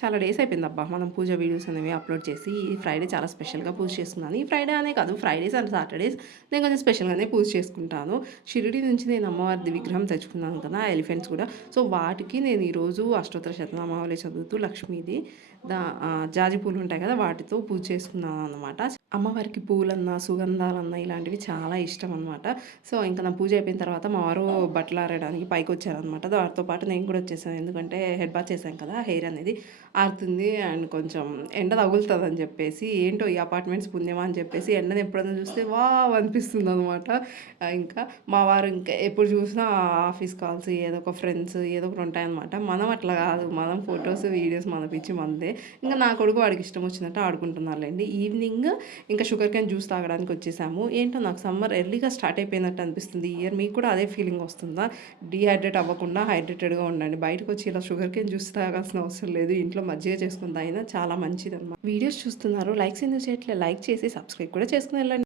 చాలా డేస్ అయిపోయిందబ్బా మనం పూజ వీడియోస్ అనేవి అప్లోడ్ చేసి. ఈ ఫ్రైడే చాలా స్పెషల్‌గా పూజ చేసుకున్నాను. ఈ ఫ్రైడే అనే కాదు, ఫ్రైడేస్ అండ్ సాటర్‌డేస్ నేను కొంచెం స్పెషల్‌గానే పూజ చేసుకుంటాను. షిరిడి నుంచి నేను అమ్మవారిది విగ్రహం తెచ్చుకున్నాను కదా! ఎలిఫెంట్స్ కూడా. సో, వాటికి నేను ఈరోజు అష్టోత్తర శతనామావళి చదువుతూ లక్ష్మీది జాజి పూలు ఉంటాయి కదా! వాటితో పూజ చేసుకున్నాననమాట. అమ్మవారికి పూలన్నా, సుగంధాలన్నా ఇలాంటివి చాలా ఇష్టం అనమాట. సో, ఇంక నా పూజ అయిపోయిన తర్వాత మా వారు బట్టలారడానికి పైకొచ్చారనమాట. వారితో పాటు నేను కూడా వచ్చేసాను. ఎందుకంటే హెడ్ బాత్ చేశాం కదా! హెయిర్ అనేది ఆరుతుంది అండ్ కొంచెం ఎండ తగులుతదని చెప్పేసి, ఏంటో ఈ అపార్ట్మెంట్స్ పుణ్యమా అని చెప్పేసి ఎండని ఎప్పుడైనా చూస్తే వావ్! అనిపిస్తుందనమాట. ఇంకా మా వారు ఇంకా ఎప్పుడు చూసినా ఆఫీస్ కాల్స్, ఏదో ఒక ఫ్రెండ్స్ ఏదో ఒకటి ఉంటాయనమాట. మనం అట్లా కాదు. మనం ఫోటోస్, వీడియోస్ మన పిచ్చి మనదే. ఇంకా నా కొడుకు వాడికి ఇష్టం వచ్చినట్టు ఆడుకుంటున్నారులెండి. ఈవినింగ్ ఇంకా షుగర్ కేన్ జ్యూస్ తాగడానికి వచ్చేసాము. ఏంటో నాకు సమ్మర్ ఎర్లీగా స్టార్ట్ అయిపోయినట్టు అనిపిస్తుంది ఈ ఇయర్. మీకు కూడా అదే ఫీలింగ్ వస్తుందా? డీహైడ్రేట్ అవ్వకుండా హైడ్రేటెడ్‌గా ఉండండి. బయటకొచ్చి ఇలా షుగర్ కేన్ జ్యూస్ తాగాల్సిన అవసరం లేదు. ఇంట్లో మజ్జిగ చేసుకొని తాగినా చాలా మంచిదనమాట. వీడియోస్ చూస్తున్నారు. లైక్స్ ఎందుకు చేయట్లే? లైక్ చేసి సబ్స్క్రైబ్ కూడా చేసుకొని వెళ్ళండి.